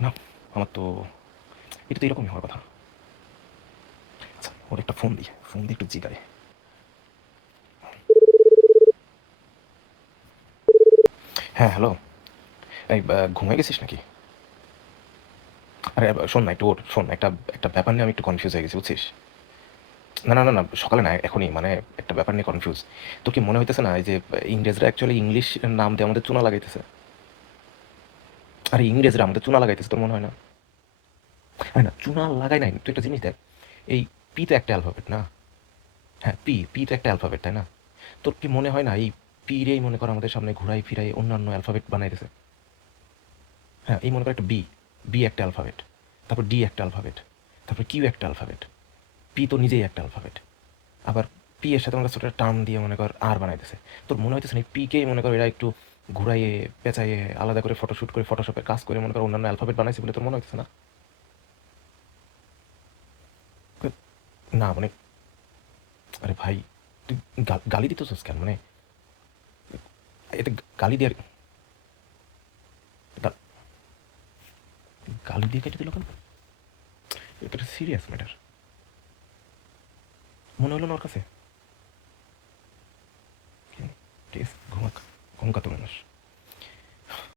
না, আমার তো এটা তো এরকমই হওয়ার কথা। আচ্ছা, ওর একটা ফোন দিয়ে একটু জিগায়। হ্যাঁ, হ্যালো। এই ঘুমিয়ে গেছিস নাকি? আরে শোন না, একটু ওর শোন, একটা একটা ব্যাপার নিয়ে আমি একটু কনফিউজ হয়ে গেছি, বুঝছিস? না, না, না, না, সকালে না, এখনই, মানে একটা ব্যাপার নিয়ে কনফিউজ। তোর কি মনে হইতেছে না এই যে ইংরেজরা অ্যাকচুয়ালি ইংলিশ নাম দিয়ে আমাদের চুনা লাগাইতেছে? আরে ইংরেজরা আমাদের চুনা লাগাইতেছে, তোর মনে হয় না? আরে না, চুনা লাগাই নাই, তুই একটা জিনিস দেখ। এই পি তো একটা অ্যালফাবেট না? হ্যাঁ, পি পি তো একটা অ্যালফাবেট, তাই না? তোর কি মনে হয় না এই পি রেই মনে কর আমাদের সামনে ঘুরাই ফিরাই অন্যান্য অ্যালফাবেট বানাইতেছে? হ্যাঁ, এই মনে কর একটা বি, বি একটা অ্যালফাবেট, তারপর ডি একটা অ্যালফাবেট, তারপর কিউ একটা অ্যালফাবেট, পি তো নিজেই একটা অ্যালফাবেট। আবার পি এর সাথে আমরা ছোট টার্ম দিয়ে মনে কর আর বানাইতেছে। তোর মনে হইতেছে না পি কেই মনে কর এরা একটু ঘুরাইয়ে পেঁচাইয়ে আলাদা করে ফটোশুট করে ফটোশপের কাজ করে মনে কর অন্যান্য অ্যালফাবেট বানাইছে বলে তোর মনে হইতেছে না? না মানে, আরে ভাই, তুই গালি দিতেছিস কেন মানে? এতে গালি দিয়ে গা- গালি দিয়ে কেটে দিল কেন? এটা সিরিয়াস ম্যাটার। মনে হলো না ওর কাছে? ঠিক আছে, ঘুমাক, ঘুমকা তো মানুষ।